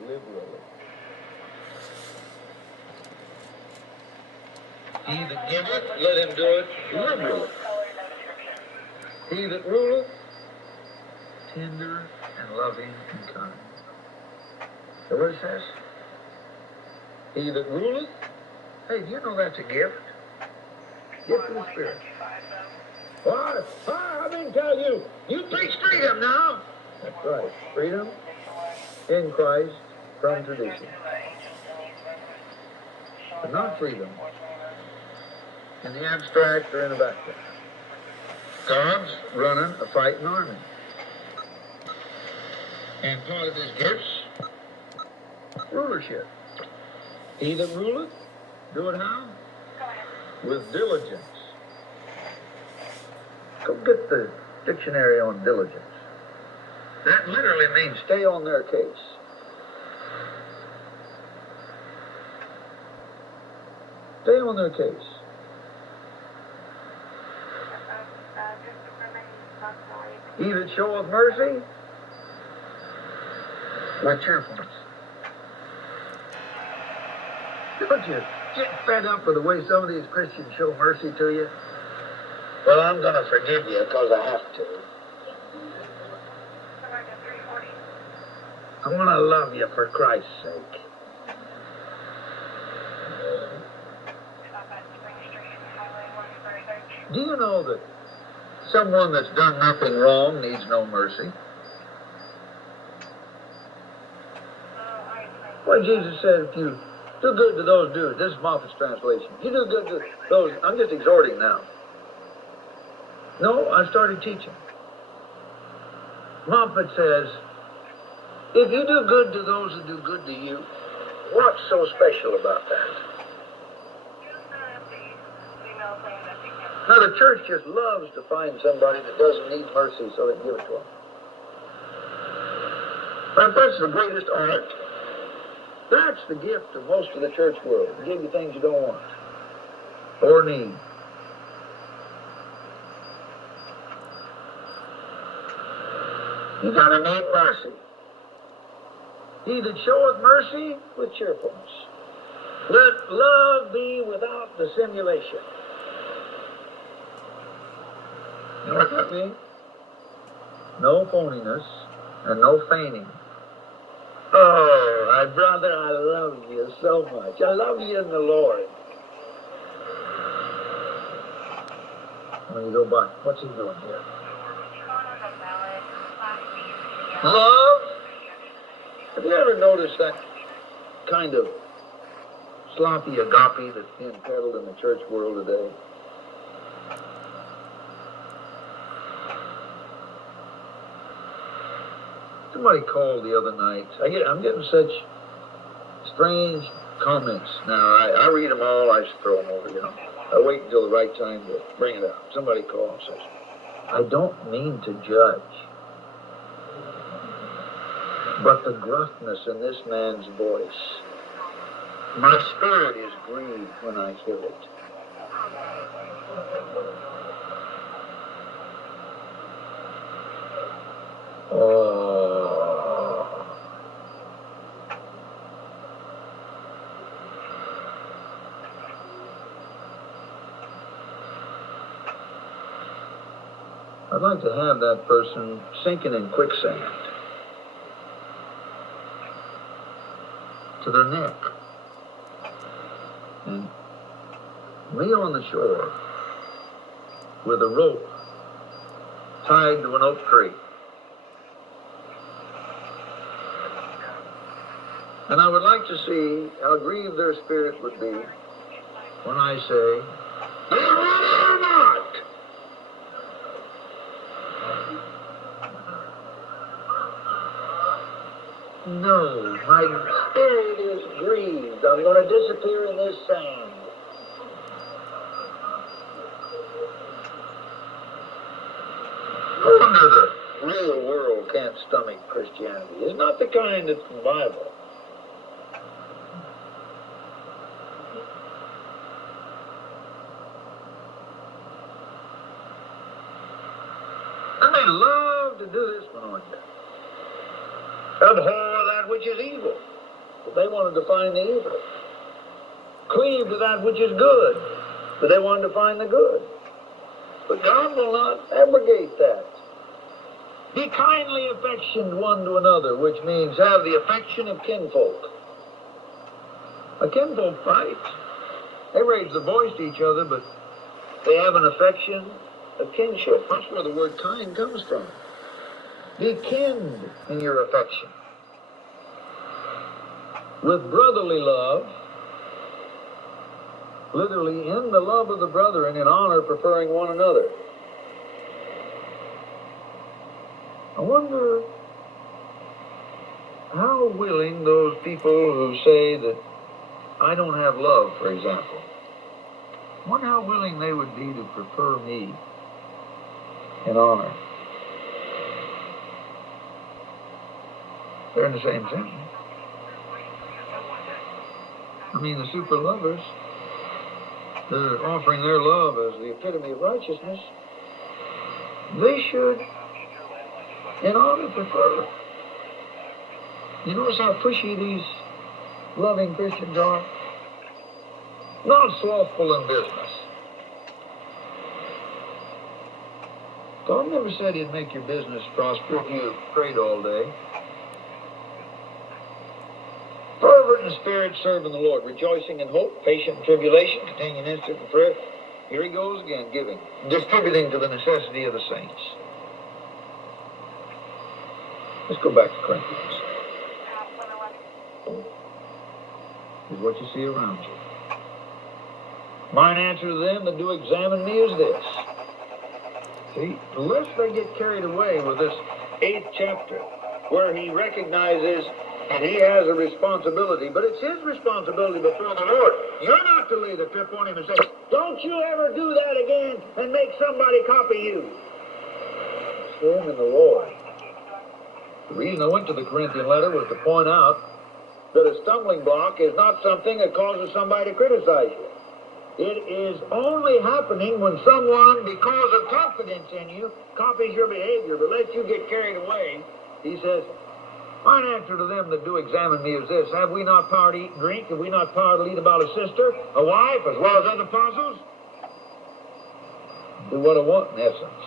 liberally. He that giveth, let him do it liberally. He that ruleth, tender and loving and kind. So what it says? He that ruleth, hey, do you know that's a gift? Gift of the Spirit. What? I didn't tell you. You preach freedom now. That's right. Freedom in Christ from tradition. But not freedom in the abstract or in the background. God's running a fighting army. And part of his gifts, rulership. He that ruleth, do it how? With diligence. Go get the dictionary on diligence. That literally means stay on their case. Stay on their case. He that showeth mercy, with cheerfulness. Don't you get fed up with the way some of these Christians show mercy to you? Well, I'm going to forgive you because I have to. I want to love you for Christ's sake. Do you know that someone that's done nothing wrong needs no mercy? Well, Jesus said, if you do good to those dudes, this is Moffat's translation. If you do good to those, I'm just exhorting now. No, I started teaching. Moffat says, if you do good to those who do good to you, what's so special about that? Now, the church just loves to find somebody that doesn't need mercy so they can give it to them. Now, that's the greatest art. That's the gift of most of the church world. To give you things you don't want or need. You gotta need mercy. He that showeth mercy with cheerfulness. Let love be without dissimulation. You know what that means? No phoniness and no feigning. Oh, my brother, I love you so much. I love you in the Lord. When you go by, what's he doing here? Love? Have you ever noticed that kind of sloppy agape that's being peddled in the church world today? Somebody called the other night. I'm getting such strange comments now. I read them all. I just throw them over, you know. I wait until the right time to bring it up. Somebody calls and says, I don't mean to judge, but the gruffness in this man's voice, my spirit is grieved when I hear it. Oh. I'd like to have that person sinking in quicksand to their neck, and me on the shore with a rope tied to an oak tree. And I would like to see how grieved their spirit would be when I say, "You will not." No, my spirit is grieved. I'm going to disappear in this sand. No wonder the real world can't stomach Christianity. It's not the kind that's in the Bible. And they love to do this one on you. Abhor that that which is evil. But they want to define the evil. Cleave to that which is good. But they want to define the good. But God will not abrogate that. Be kindly affectioned one to another, which means have the affection of kinfolk. A kinfolk fights. They raise their voice to each other, but they have an affection of kinship. That's where the word kind comes from. Be kin in your affection. With brotherly love, literally in the love of the brethren, in honor, preferring one another. I wonder how willing those people who say that I don't have love, for example, I wonder how willing they would be to prefer me in honor. They're in the same thing. I mean, the super lovers, they're offering their love as the epitome of righteousness. They should, in honor, prefer. You notice how pushy these loving Christians are? Not slothful in business. God never said he'd make your business prosper if you prayed all day. Fervent in spirit, serving the Lord, rejoicing in hope, patient in tribulation, continuing instant in prayer. Here he goes again, giving, distributing to the necessity of the saints. Let's go back to Corinthians. This is what you see around you. Mine answer to them that do examine me is this. See, lest they get carried away with this 8th chapter, where he recognizes and he has a responsibility, but it's his responsibility before the Lord. You're not to lay the trip on him and say, don't you ever do that again and make somebody copy you. It's him and the Lord. The reason I went to the Corinthian letter was to point out that a stumbling block is not something that causes somebody to criticize you. It is only happening when someone, because of confidence in you, copies your behavior, but lets you get carried away. He says, mine answer to them that do examine me is this. Have we not power to eat and drink? Have we not power to lead about a sister, a wife, as well as other apostles? Do what I want, in essence.